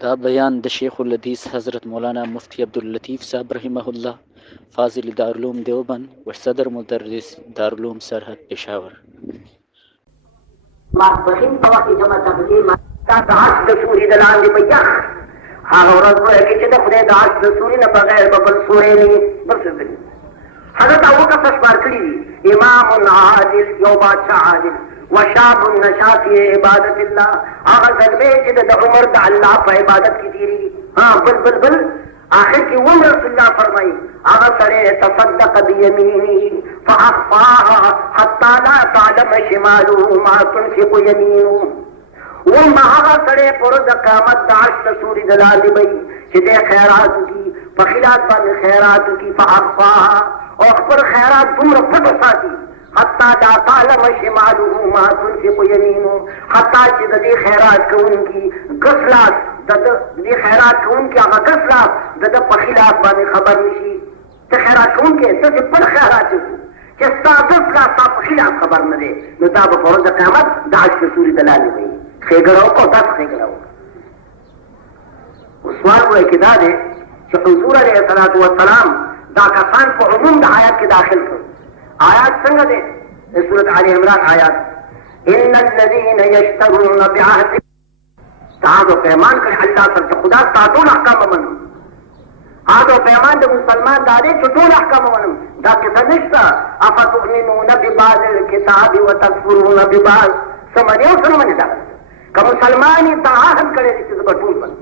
दा बयान द शेखुल हदीस हज़रत मौलाना मुफ्ती अब्दुल लतीफ़ साहब रहिमहुल्लाह फ़ाज़िल दारुल देवबंद व सदर मुदर्रिस दारुल सरहद पेशावर। ماسپښین په وخت کې چې تبلیغ دا د عرش د سوري د لاندې په یخ هغه ورځ وایي چې د خدای د عرش د سوري نه بغیر به بل سوری نه وي بل څه نه وي. حضرت اوه کسه شمار کړي دي: امام عادل، یو بادشاه عادل، وشاب نشا فی عبادت الله، هغه زلمی چې د عمر د الله په عبادت کې تېرېږي. بل آخر کې ون رسول الله فرمایي هغه سړی تصدق بیمینه فاخفاها حتی لا تعلم شماله ما تنفق یمینه. وما هغه سړی پر د قیامت د عرش د سوري د لاندې به وي چې دی خیرات وکړي، په خلاف باندې خیرات وکړي، فاخفاها او خپل خیرات دومره پټ وساتي حتی لا تعلم شماله ما تنفق یمینه، حتی چې د دې خیرات کوونکي ګس لاس د دې خیرات کوونکي هغه ګس لاس د ده په خلاف باندې خبر نشي. ته خیرات کوونکی ته چې پټ خیرات وکړو چې ستا ګس لاس ستا په خلاف خبر نه دی، نو دا به په ورځ د قیامت د عرش د سوري د لاندې به وي. ښېګړه وکړه او داسې ښېګړه وکړه. سوال وایي کې دا دی چې حضور علیه الصلاة والسلام دا کسان په عموم د آیات کې داخل کړ. آیات څنګه دی؟ سورت آل عمران آیات: ان الذين يشترون بعهد عهد و پیمان کړي الله سره چې خدا ستا ټول احکام ومنم. عهد و پیمان د مسلمان دا دی چې ټول احکام ومنم. دا کیسه نشته افتؤمنون ببعض الکتاب وتکفرون ببعض. څه منې او څه نه منې؟ دا که مسلمان یې تا عهد کړی دی چې زه به ټول منم،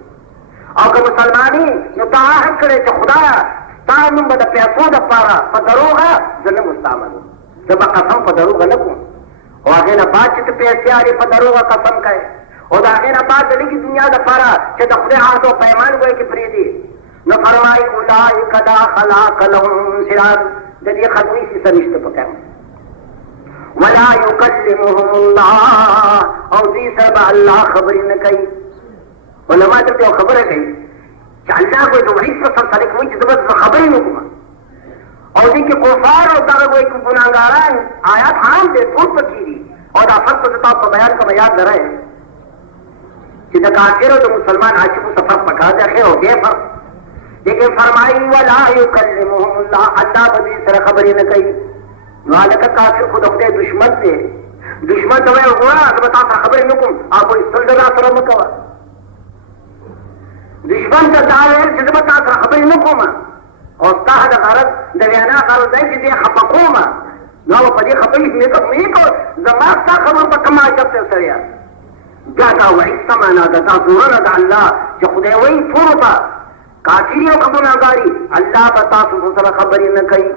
او که مسلمان یې نو تا عهد کړی چې خدایه ستا نوم به د پیسو دپاره په دروغه زه نه مستعملوم، زه به قسم په دروغه نه کوم. او هغې نه بعد چې ته پیسې اړې په دروغه قسم کوې، او د هغې نه بعد د لږې دنیا دپاره چې د خدای عهد او پیمان وایي کې پرېږدي، نو فرمایي اولئک لا خلاق لهم صراط. د دې ختمي سیسه نشته په قیامت. ولا یکلمهم الله، او دوی سره به الله خبرې نه کوي. علما دلته یو خبره کوي چې الله وایي د وحید په سلسله کې وایي چې زه به خبرې نه کوم، او دې کې کفار او دغه وایي چې ګناهګاران آیات عام دی ټول پکې دي. او دا فرق زه تاسو په بیان کوم یاد لرئ چې د کافر او د مسلمان عاشقو څه فرق پکار دی خیر او دې فرق. لیکن فرمایي ولا یکلمهم الله، الله به دوی سره خبرې نه کوي. نو هلکه کافر خو د خدای دشمن دی، دشمن ته وایي وګوره زه به تا سره خبرې نه کوم، او ایستل د را سره مه کوه. دشمن ته دا ویل چې زه به تا سره خبرې نه کوم، او ستا د غرض د وینا غرض دی چې دې خفه کوم، نو به په دې خبرې مې کو زما ستا خبر به کوم عجب دی سړیه. بیا دا وعید څه معنا ده؟ دا زورنه د الله چې خدای وایي ټولو ته کافر او که ګناهګار الله به تاسو سره خبرې نه کوي.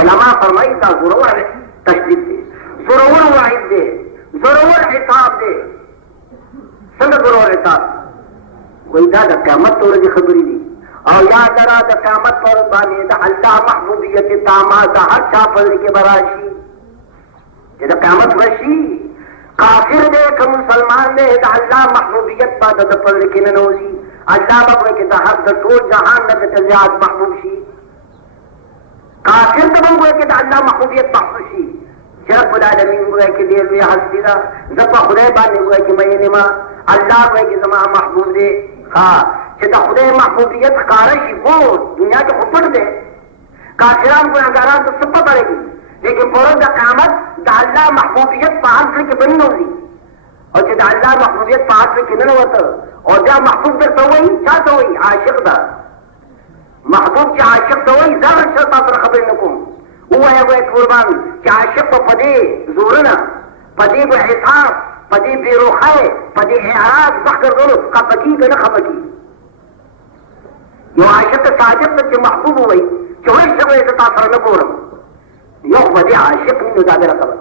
علما فرمایي دا زورور تشدید دی، زورور وعید دی، زورور حساب دی. څنګه زورور حساب؟ وایي دا د قیامت په ورځې خبرې دي. او یاد لره د قیامت پر باندې د الله محبوبیت تامه د هر چا په زړه کې به راشي چې د قیامت راشي. کافر دی که مسلمان دی د الله محبوبیت به د ده په زړه کې ننوځي. الله به وایي چې د هر د ټول جهان نه درته زیات محبوب شي. کافر ته به وایي چې د الله محبوبیت محسوس شي چې رب العالمین وایي چې ډېر لوی هستي ده، زه په خدای باندې وایي چې مین یم، الله وایي چې زما محبوب دی. چې د خدای محبوبیت ښکاره شي خو دنیا کې خو پټ دی. کافران ګناهګاران ته څه پته لګي، لیکن په ورځ د قیامت د الله محبوبیت په هر ځای کې به ننوځي. او چې د الله محبوبیت په هر ځای کې ننوته او دا محبوب درته وایي، چا ته وایي؟ عاشق ده. محبوب چې عاشق ته وایي زه هر تا سره خبرې نه کوم. ووایه وایي قربان چې عاشق به په دې زورنه، په دې به حساب، په دې بېروخۍ، په دې اعراض مخ ګرځولو خفه کېږي که نه خفه کېږي؟ یو عاشق صادق ته چې محبوب وایي چې وایي څه وایي زه تا سره نه ګورم، یو خو به دې عاشق وي نو دا بله خبره.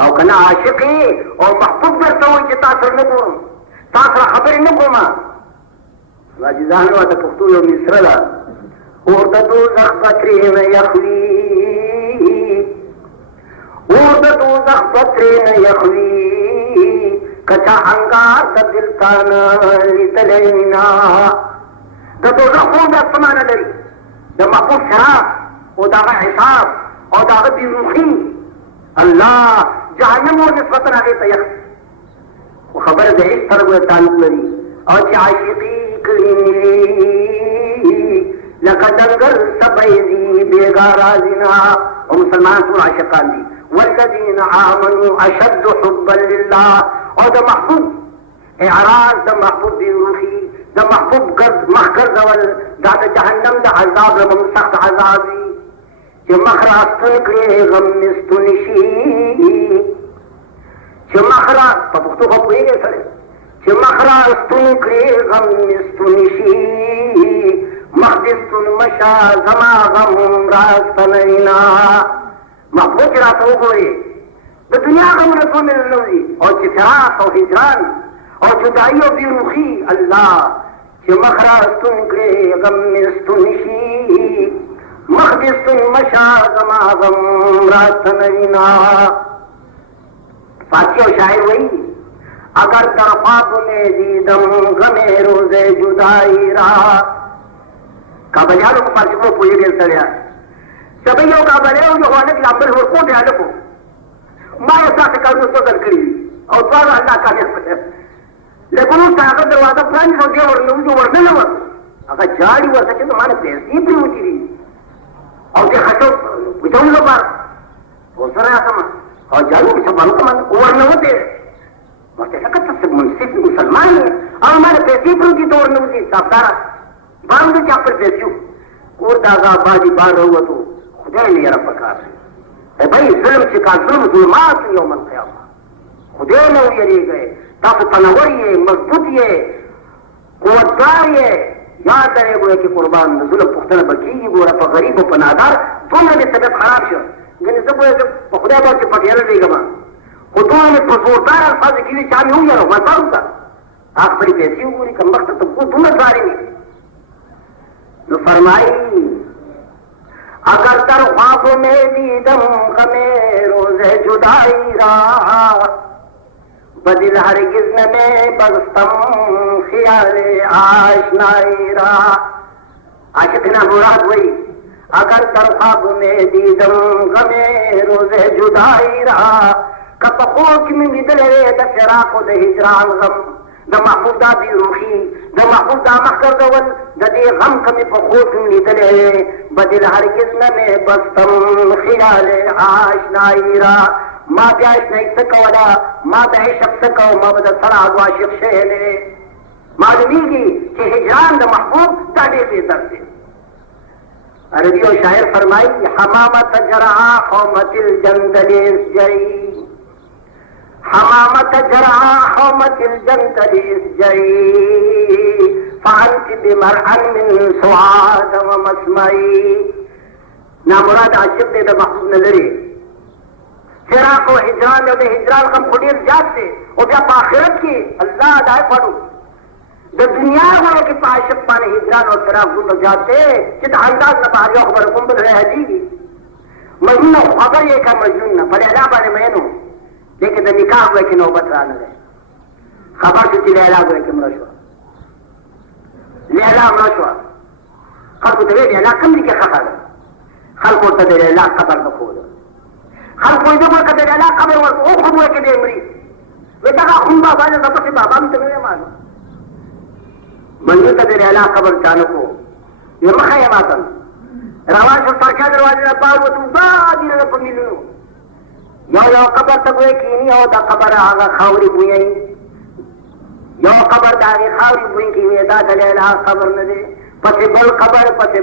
او که نه عاشق یې او محبوب درته وایي چې تا سره نه ګورم، تا سره خبرې نه کومه. عزیزانو د پښتو یو مصره ده: اور د دوزخ به ترې نه یخوي، اور د دوزخ به ترې نه یخوي، که چا انګار د دل تا نه لیدلی نه. د دوزخ اور دا څه معنی لري؟ د محبوب شراب او د هغه حساب او د هغه بېروخي. الله جهنم ور نسبتا هغې ته یخ، خو خبره د هېڅ سره به تعلق لري. और आशिकी करी लकदंगल सबैदी बेगाराजिना और मुसलमान तो आशिकान दी वल्लज़ीना आमनू अशद्दु हुब्बन लिल्लाह और the Mehboob eras the Mehboob Ruhi the महबूब गर्द महकर दवल दाद जहन्नम द अजाब रमम सख्त अजाबी जो मखरास्तुन करे गम मिस्तुनिशी जो मखरा पपुख्तो को पुए गए सरे जो मखरास्तुन करे गम मिस्तुनिशी मखदिस्तुन मशा जमा गम रास्तनैना महबूब रातों को तो दुनिया का रसूल में लौजी और फिराक और हिजरान और जुदाई और बेरुखी अल्लाह जो मखरास्तुन करे गम मिस्तुनिशी मखदिस्तुन मशा जमा गम रास्तनैना फाती और शायर वही अगर दरख्वाब में दीदम गमे रोजे जुदाई रहा का बजालो को पार्टी को पूरी गेल सरिया सबैयों का बले जो होने की लापर हो को दे को मैं ऐसा से करूं तो कर करी और बार अल्लाह का है लेकिन उस का दरवाजा बंद हो गया और जो वर्णन न अगर जाड़ी वर्ष के तो माने पैसे भी ऊंची रही और ये खटो बुझाऊ लो बार हो सरा समा और जाड़ी के सब को मान वर्णन होते मत ऐसा करता सब मुंसिफ मुसलमान है और हमारे पैसे भी ऊंची तो वर्णन होती साफदार बांध के पर पैसे को दागा बाजी बार रहो तो खुदा ने रब पकार है भाई जुल्म चिका जुल्म जुल्मात यौमल क़यामा खुदा ने ये गए ताकि तनवरी मजबूती है कुव्वतदार है याद रहे वो कि कुर्बान जुल्म पुख्तन बकी गोरा पर गरीब और पनादार दोनों में तबियत खराब शो गने सब वो खुदा बात के पटियाला देगा मां खुदा ने जोरदार अल्फाज की चाबी हुई है बताऊं का आख बड़ी पैसी हुई कम वक्त तो वो दोनों सारे नहीं तो फरमाई अगर दर ख्वाब में दीदम गमे रोजे जुदाई रहा बदिल हरगिज़ न में बगस्तम ख्याले आशनाई रहा आशिक ना मुराद वही अगर दर ख्वाब में दीदम गमे रोजे जुदाई रहा कब खोक में मिदल रे द फिराक द हिजरान गम द महफूदा भी रूही द महफूदा मखर दवल द दे गम कमी पखोट निदल है बदिल हरगिज़ न में बस्तम ख्याले आशनाई रा मां ब्याश नहीं सकवला मां दे शख्स को मबद सरा वाशिक शहले मालूमी की कि हिजरान द महबूब तादे बेदर से अरबी और शायर फरमाई हमामत जरा खौमतिल जंदलिस जई हमामत जरा खौमतिल जंदलिस जई फांत बिमरअन मिन सुआद व मस्मई ना मुराद आशिक दे द महबूब नजरी फिराक व हिजरान दे हिजरान कम खुदीर जात से और जब आखिरत की अल्लाह दाए पढ़ो द दुनिया वालों के पाशिक पाने हिजरान और फिराक गुल जाते चित अंदाज न बारियों खबर कुंबल रहे जी मजनून खबर ये का मजनून न पर अला बाने मैनो लेकिन द निकाह हुए कि नौबत रहा न खबर से लैला हुए कि मरशवा लैला मरशवा खल को दे लैला कम के खबर खल को दे लैला खबर न खोल खल को दे को दे लैला खबर वो खुद हुए कि दे मरी बेटा का खुंबा बाने तब से बाबा में तने मानो मंदिर का दे लैला खबर चालो को ये मखया मातन रावाज और सरकार दरवाजे पार वो तुम बादी न पमिलू यो कबर तक वे कीनी हो दा कबर आगा खावरी बुई यो कबर दागे खावरी बुई की वे दा दलेला कबर न दे पसे बल कबर पसे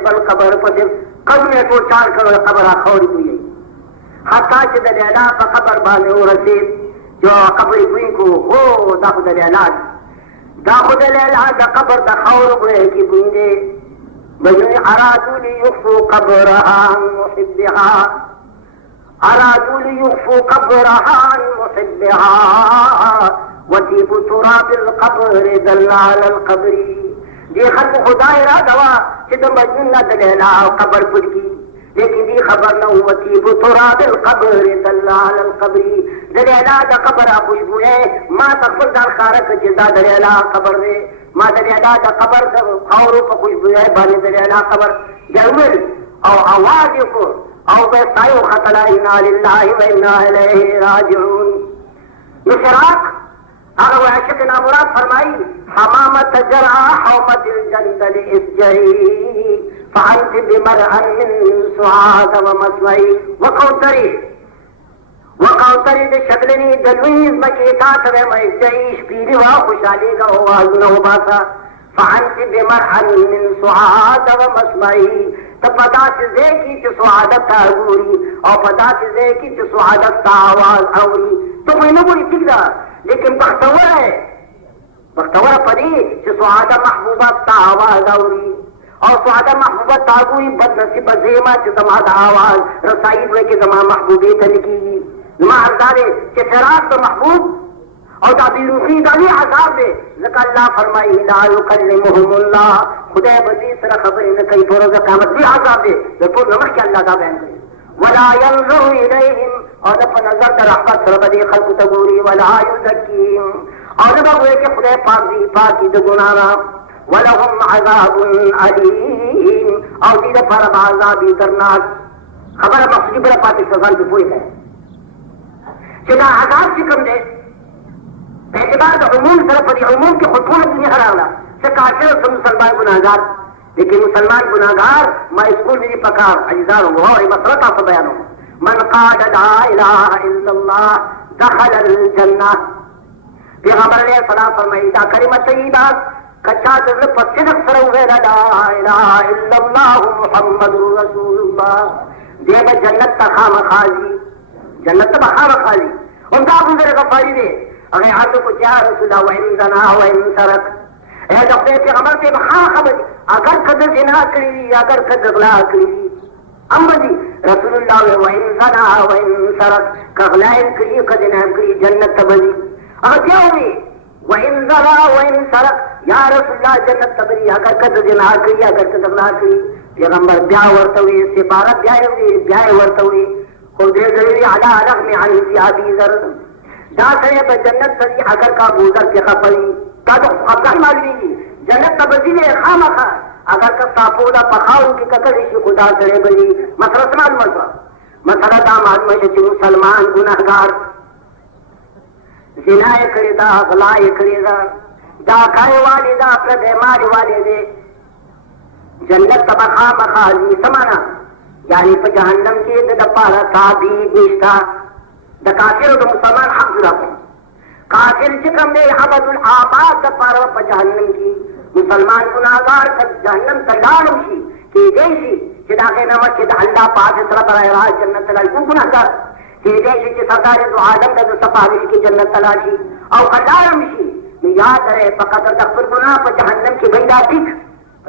कब में तो 4 करोड़ कबर आ खावरी बुई हाथा से दलेला का कबर बाले और रसीद जो कबरी बुई को हो दा दलेला दा कबर दा खावर बुई की बुई बजने अरादू लियुखफू कबरहा मुहिब्बिहा अरादू लियुखफू कबरहा मुहिब्बिहा वतीबु तुराबिल कब्र दल्ला अलल कब्री ये खत खुदा इरादा वा कि तुम मजनून ना दलेला कब्र पुर की लेकिन ये खबर न वतीबु तुराबिल कब्र दल्ला अलल कब्री दलेला दा कब्र खुशबू है मां तकफल दार खारक जिदा दलेला कब्र रे मां दलेला दा कब्र खावरो का खुशबू है बाने दलेला कब्र जरूर और आवाज को और बेसायो खतला इन्ना लिल्लाहि व इन्ना इलैहि राजिऊन ये फिराक अगर वो आशिक नामुराद फरमाई हमामत जरा हौमतिल जंदल इसजई फांत बिमरअन मिन सुआद व मस्मई वकौतरी दे शक्लनी दलवीज मकेता तवे मैं जईश पीरी वा खुशाली का आवाज न हो बासा फांत बिमरअन मिन सुआद व मस्मई तो पता से की च सुआदत आगूरी और पता से की च सुआदत आवाज आवरी तो मैं न बोली ठीक दा लेकिन बख्तवर है बख्तवर पड़ी जो सुआदा महबूबा ता आवाज आवरी और सुआदा महबूबा तागुई बदनसीब जेमा जो समादा आवाज रसाई हुए के जमा महबूबे तनकी मारदारे के फरात तो महबूब और दाबी रूही दावी आजाद दे अल्लाह फरमाई ला युकल्लिमुहुमुल्लाह खुदा बदी सर खबर न कई रोज़ क़यामत भी आजाद दे तो नमक के अल्लाह का बयान करे वला यंजुरु इलैहिम और अपन नजर तर रहमत सरबदी खल्क तगूरी वला युज़क्कीम और बगुए के खुदा पाकी दे गुनारा वलहुम अज़ाबुन अलीम और दीद पर अज़ाबी दर्दनाक खबर मखसूस पर पाती सजान की पूरी है चला अज़ाब से कम दे एतबार उमूम सरफदी उमूम की खुतून दुनिया हरावला से काफिर और मुसलमान गुनाहगार लेकिन मुसलमान गुनाहगार मैं स्कूल में पका अजीजार हुआ और मसला का बयान हो मन क़ाल ला इलाहा इल्लल्लाह दखल अल जन्नह पैगंबर ने सलाम फरमाई दा कलिमत तय्यबा कच्चा दिल पर सिर्फ सर हुए ला इलाहा इल्लल्लाह मुहम्मदुर रसूलुल्लाह देव जन्नत का खाम खाजी जन्नत का खाम खाजी उनका गुजरे गफारी दे अरे आदो को क्या रसूला व इन जना व इन सरक ए दफे पैगंबर के खा खबर अगर कद जिना करी अगर कद गला करी अम्बदी रसूलुल्लाह व इन जना व इन सरक कगलाइन करी कद ना करी जन्नत तबली अब क्या हुई व इन जना व इन सरक या रसूलुल्लाह जन्नत तबली अगर कद जिना करी अगर कद गला करी पैगंबर ब्याह वर्तवी से 12 ब्याह वर्तवी खुद दे अला अलग में आली सियादी जर दाखिल है जन्नत सरी अगर का बूजर के खपरी का तो अफगान मालूमी जन्नत तबजी ने खाम खा अगर का साफोदा पखाऊ की ककल इसी खुदा करे बली मसरतमान मसला दामाद में से मुसलमान गुनाहगार जिनाए करेदा गलाए करेदा दाखाए वाले दा प्रदे मारे वाले दे जन्नत तबखा मखाली समाना यानी पर जहन्नम के दपारा ताबीद निष्ठा द काफिर और मुसलमान हक जुड़ा काफिर जिक्र में अबदुल आबाद पर जहन्नम की मुसलमान गुनाहगार का जहन्नम तलाल उसी के जैसी चिदाके नमक के अल्लाह पाक से तरफ आया राज जन्नत तलाश को गुनाहगार के जैसी कि सरकार जो आदम का जो सफारिश की जन्नत तलाशी और कलाल उसी याद रहे फकत तकफुर गुनाह पर जहन्नम की बैदा दिख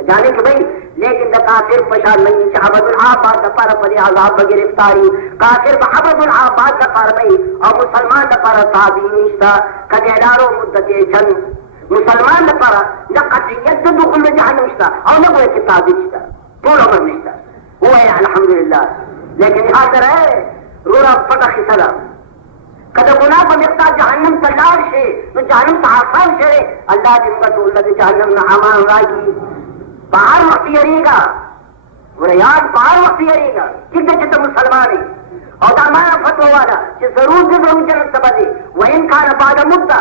जाने के भाई लेकिन काफिर पशान नहीं अबदुल आबाद पर आजाब गिरफ्तारी काफिर अबदुल आबाद नहीं और मुसलमान पर ताबीनिश्ता कदेदारो मुद्दते जन मुसलमान पर न कतियत दुखुल में जहन्नमिश्ता और न वो किताबिश्ता तो अमर निश्ता वो है अल्हम्दुलिल्लाह लेकिन याद रहे रोरा फतह सलाम कद गुनाह पर मिलता जहन्नम तलाश है तो जहन्नम आसान से अल्लाह की उम्मत जहन्नम न अमान रागी बाहर वक्त यरेगा याद बाहर वक्त यरेगा चित्त चित्त मुसलमान है और दामाना फतवा वाला कि जरूर जरूर जन्नत तबदी वहीं खान बाद मुद्दा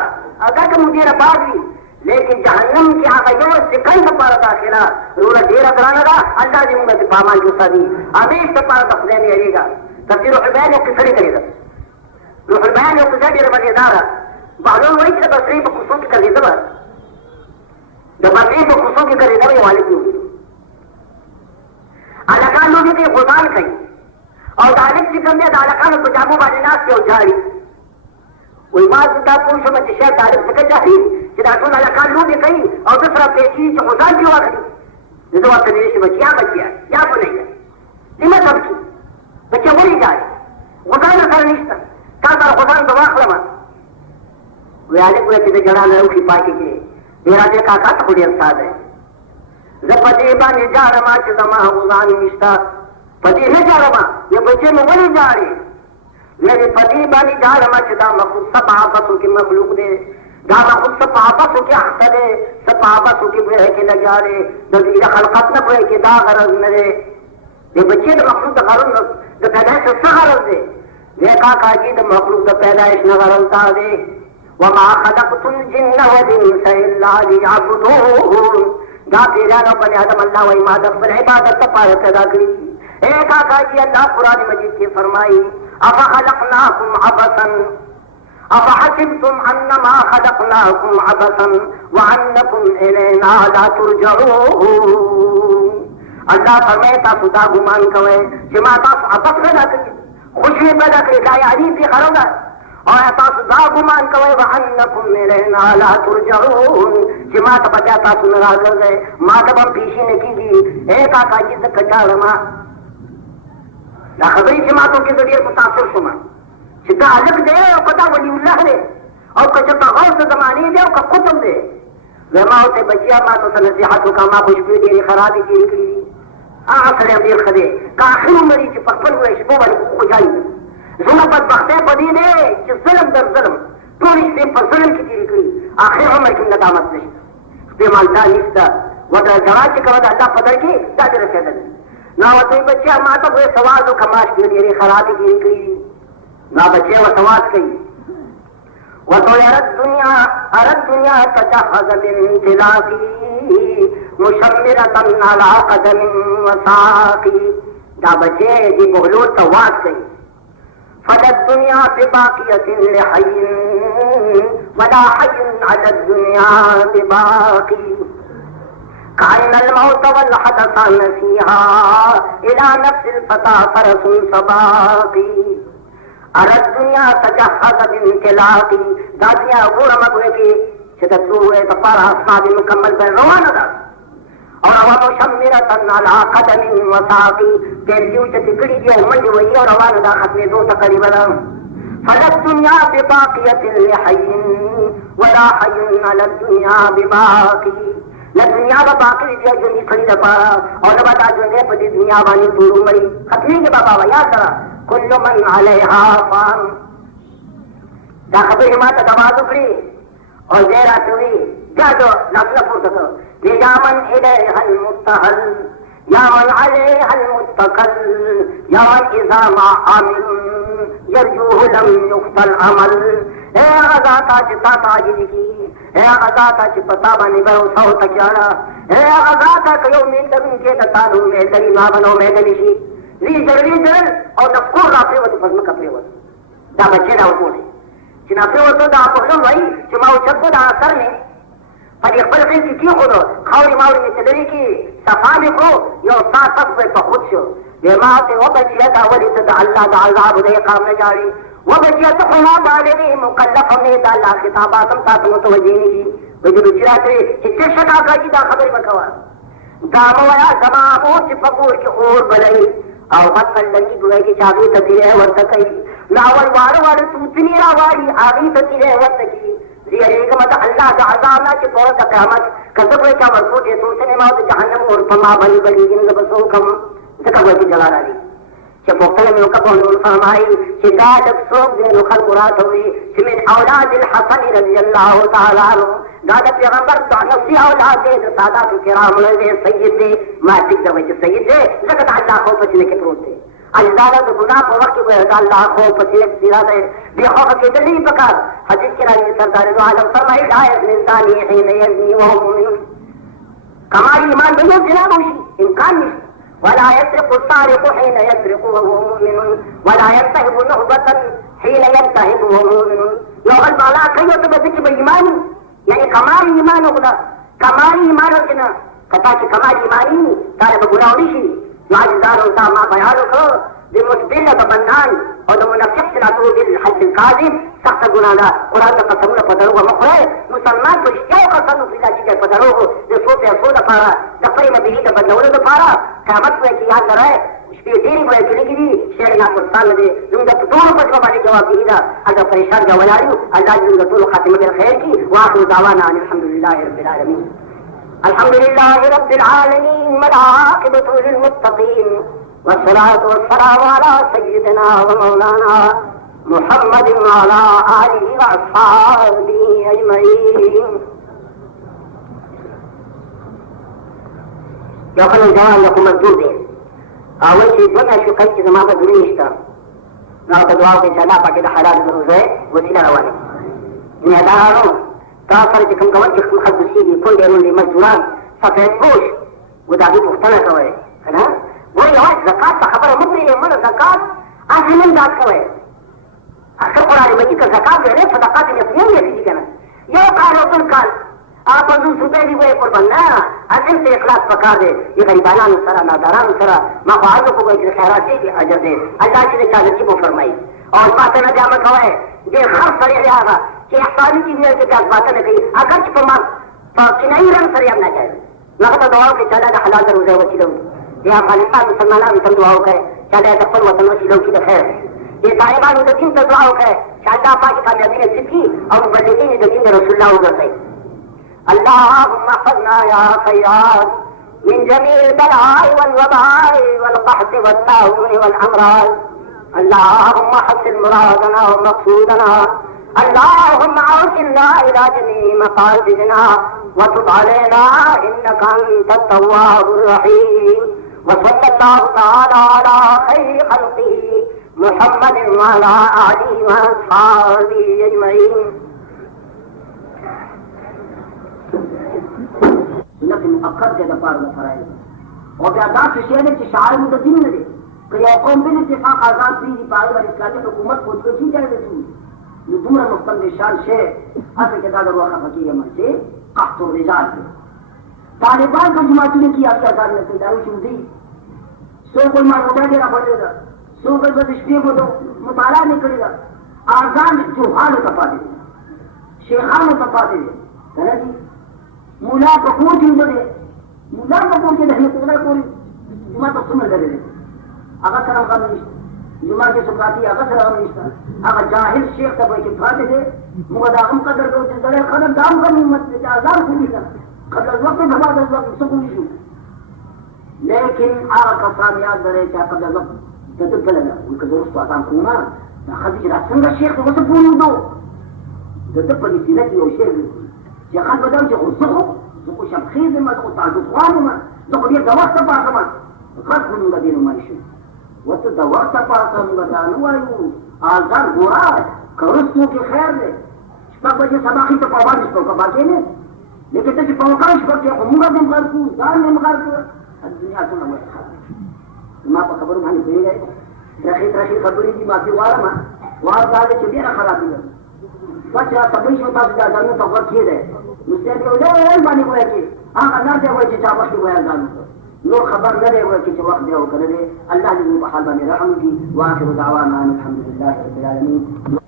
अगर कि मुझे रबादी लेकिन जहन्नम की आगे से कई सपारा दाखिला रूरा देर अदराना दा अल्लाह जी मुंगा पामा जो सादी आदेश सपारा दखने नहीं आएगा तफसीर हुबैन को किसरी करेगा हुबैन को किसरी बनेदारा बालों वही से बसरी को खुशों की कर देता जब बसरी को खुशों की करे दबे वाले की अलकान लोग के खुदान कहीं और दालिक की कम अलकान पजामो वाले नाश के उजाड़ी वही माता पुरुष में शहर दालिक निकल जाती चिदाटों अलकान लोग कहीं और दूसरा पेशी जो खुदान की हुआ खड़ी जो बात देश बचिया या को नहीं है निमत सबकी बच्चे वही जा रहे खुदान कर निश्चित का बार खुदान दवा खलमा वे आले को ऐसे जड़ा न उठी पाई के मेरा देखा का तो खुद साथ है जब पति बानी जा रमा चिदमा उजान निष्ठा पति है जा रमा ये बच्चे में वही जा रही मेरे पति बानी जा रमा चिदा मखुद सब आपसों की मखलूक दे दादा खुद सब आपसों के हक दे सब आपसों की बह के न जा रहे नजीर खलकत न बह के दा गरज न दे ये बच्चे तो मखलूक का गरज तो पैदाइश से गरज दे देखा काजी तो मखलूक का पैदाइश न गरज ता दे वमा खलक़तुल जिन्ना वल इंसा इल्ला लियअबुदून। दा पेरानो बने आदम अल्लाह व इबादत पर इबादत पर पैदा करी। एक आका जी अल्लाह कुरान मजीद के फरमाई अफा खलक़नाकुम अबसन अफहसिबतुम अन्नमा खलक़नाकुम अबसन व अन्नकुम इलैना ला तुरजऊन। अल्लाह फरमाए तासु दा गुमान कवे कि मा तासु अबस पैदा करी, खुशी पैदा करी, लायारी भी खरोगा और तासु दा गुमान कवे व अन्नकुम इलैना ला तुरजऊन कि मा तबजा तासु नाराज हो गए, मा तब पीछे ने कीगी। एक आका जी से कचाड़ मा ला खबरी कि मा तो के जरिए मुतासिर शुमा सीधा अलग दे और पता वलीउल्लाह दे और कचता गौस जमाने दे और कुतुब दे वे माँ से बचिया मा तो नसीहतों का मा खुशबू दे खराबी की निकली आखिर अमीर खदे का आखिर मरी च पकड़ हुए शबो वाली को जाई जुल्म पर बख्ते पदी ने कि जुल्म दर जुल्म पूरी से पर जुल्म की निकली आखिर उम्र की नदामत नहीं बेमालता निस्ता वदा जवाज का वदा अल्लाह पदर की दादर से दे ना वो बच्चा मा तो वे सवाल तो कमाश के लिए खराबी की निकली ना बच्चे वो सवाल कही वो तो अरद दुनिया तजहज़ मिन तिलाकी मुशम्मिरतन अला क़दम वसाक़ी। दा बच्चे जी बोलो तो वाद कही फलद दुनिया बिबाक़ियतिन लिहय्यिन वला हय्युन अला दुनिया बिबाक़ी। काइनल मौत वल हदसा नसीहा इला नफ्सिल फता फरसुन सबाक़ी। अरद दुनिया तजहज़ मिन तिलाकी दादिया गुण मगवे की छितु हुए तो पारा आसमानी मुकम्मल पर रवाना था और अवा मुशम्मिरतन अला क़दम वसाक़ी तेरियों से तिकड़ी दिया मंज वही और रवाना था खत्मे दो तकरीबन। फलद दुनिया बिबाक़ियतिन लिहय्यिन वला हय्युन अला दुनिया बिबाक़ी। न दुनिया का बाकी दिया जो नहीं खड़ी दपा और न बता जो ने पति दुनिया वाली तू मरी खत्मी के बाबा याद करा कुल्लु मन अलैहा फान। दा खबर हिमात दबा दुखड़ी और जेरा तुई जा जो लफ्ज़ फुर्सत ये यामन इलैहल मुस्तहल यामन अलैहल मुस्तकल यामन इज़ा मा आमिल यरजूहु लम युख्तल अमल। ए अज़ाता चिता ताजिल की ए अज़ाता चिपता बनी भरोसा हो तक्यारा ए अज़ाता कयो में कभी के तालु में दरी ना बनो में दलीशी रीजर और नफकुर राफे वो फज़म कपड़े वो दा बच्चे दा वो चिनाफे वो तो दा पहले वही चुमाओ चक्को दा असर में पर ये बल की क्यों हो खावरी मावरी में चलरी की सफाने को यो साथ सब पे पहुंच छो ये माते वो बच्चे दा वली तो अल्लाह दा अज़ाब दे काम न जारी वो बच्चे तो खुना बाले मुकल्लफ में दा अल्लाह खिताबा समता तो मुतवज्जिनी की वो जो बिचरा थे कितने शका का की दा खबर मखवा दामोया जमाओ चिपकोर के और बलई और बत्तल लगी गुए की चाबी तकी है वर्त कई नावल वार तूतनी रावारी आगी तकी है वर्त की रियरेग मत अल्लाह का अज़ाब ना के बहुत क़यामत कसब है क्या वर्को जे सोचने मौत जहन्नम और फमा बली बली जिन बसो कम तक की जला रही che pokkale min kabon farmai che gadak sob de khal qurat huई min औलाद al-Hasan radiyallahu ta'ala anhu gadak पैगंबर तो नफसी औलाद दे सादा के किराम ने सैयद दे मातिक दे सैयद दे जगत अल्लाह को पछने के प्रोते अल्लाह तो गुनाह पर वक्त में अल्लाह को पछने सिरा दे बेखौफ के दिल नहीं पका हदीस के रानी सरदार दो आलम फरमाई लायक इंसानी है नहीं यजनी वो मुमिन कमाल ईमान नहीं जिना मुशी इम्कान नहीं वला यस्रिक़ सारिक़ हिन यस्रिक़ वहुव मुमिन वला यंतहिब नहबतन हिन यंतहिब वहुव मुमिन यो अल्लाह कहियो तो बस कि ईमान यानी कमाल ईमान होगा कमाल ईमान होना कथा कि कमाल ईमानी तारे गुनाह नहीं माजदार होता मा बयान को बिमुस्बिल बन्नान और मुनफ़िक़ लातू बिल हद काज़िब सख्त गुनाहगार कुरान का कसम न पदरो मखरे मुसलमान तो क्या कसम फिला चीज पदरो जो सोते सोना पारा दफई में भी तो बदलने तो पारा क़यामत में कि याद रहे इसकी देरी में जिंदगी शेर ना को साल दे दुनिया तो दोनों पर वाली जवाब दीदा अगर परेशान का वलायु अल्लाह जिंदा तो खातिमा के खैर की व आखिर दावाना अल्हम्दुलिल्लाह रब्बिल आलमीन अल्हम्दुलिल्लाह रब्बिल आलमीन मलाक़िबतु लिल मुत्तक़ीन والصلاة والسلام على سيدنا ومولانا محمد وعلى آله وأصحابه أجمعين. يقول الجواب لكم مكتوب أول شيء دنيا شو كنت ما بدري إشتا لا تدعوا إن شاء الله بعد حلال الروزة وسيلة روانة میدانو تاسو چې کوم کوم چې کوم خدوسی دي کونډې نو مزدوران سفید پوش و دا دې پوښتنه کوي کنه وایي یوازې زکات ته خبره مه پرېږدئ مړه زکات هسې نن دا کوئ اخر قرآن مجید کا زکات دے رہے صدقات نفلیاں یہ کسی کہنا یہ کال و کل کال آپ حضور سبے بھی وہ قربان نہ عزم سے اخلاص پکا دے یہ غریبانان سرا ناداران سرا مخواہدوں کو کوئی خیرات دے اجر دے اللہ کی نے نصیب و فرمائی اور باتیں نہ جامع کوئے یہ خرف سرے لے آگا کہ احسانی کی نیت کے جاز باتیں نہ کہی اگر چپمان فکنائی رنگ سرے اب نہ جائے لغتا دعاؤں کے چلا دا حلال در روزے وسیلوں یہ افغانستان مسلمانان مسلم دعاؤں کے چلا دفل وطن وسیلوں کی خیر یہ طالبان د دین ته دعا وکړه چې الله پاک کامیابی نصیب کړي او مبلغین د دین رسول الله وګرځي اللهم احفظنا يا خيار من جميع البلاء والوباء والقحط والطاعون والامراض اللهم حسن مرادنا ومقصودنا اللهم اوصلنا الى جميع مقاصدنا وتب علينا انك انت التواب الرحيم وصلى الله تعالى على خير خلقه محمد وعلى آله وأصحابه أجمعين. سنت مؤکد کے دفار میں فرائض اور بیادات شیئر ہے کہ شاعر مددین نے دے کہ یہ قوم بل اتفاق آزاد فری پائی والی اسلامی حکومت خود کو چی جائے رسول یہ دور مستند شان شیئر اصل کے دادر وقت فقیر من سے قحط الرجال طالبان کا جماعتی نے کیا کیا کرنے سے دارو شمدی سو کوئی معلومہ دینا پڑے گا سو کوئی بدشتی کو تو مطالعہ نہیں کرے گا آزان جو حال تپا دے شیخان تپا دے کہنا جی مولا کپور کی دے مولا کپور کے دہنے کوئی کوئی جمعہ تو سمجھ لگے دے اگر سلام کا منشتا جمعہ کے سکاتی اگر سلام منشتا اگر جاہل شیخ تب کے پھاتے دے مغدا ہم قدر کو جزرے خدر دام کا نعمت دے آزان سنی کا قبل وقت بھباد وقت سکونی شو لیکن آغا کفان یاد درے چاہ قبل وقت تدبل لنا وكذا أعطان كونا خديج رأسنا الشيخ وصفون دو تدبل سنتي وشيخ شيخان بدأوا شيخ الزخو زخو شمخيز ما زخو تعدد خوانما زخو دي دوقت باقما قد كنوا مدينوا ما يشو وتدوقت باقما بدانوا ويو آزار غورات كرسنو في خير دي شبك بجي سباقي تقوان شبك باقيني لكن تجي فوقان شبك يقو مغادم غاركو دارنم غاركو الدنيا كنا ويخاف ما په خبرو باندې پیږي رخي خبرې دي ما کې واره ما دا چې ډیره خرابې ده بچا تبې شو تاسو دا ځانو په ورته ده نو چې یو ډول باندې وایي چې هغه نه دی وایي چې تاسو وایي ځانو نو خبر نه دی وایي چې وخت دی او کنه الله دې په حال باندې رحم وکړي واخر دعوانا الحمد لله رب العالمين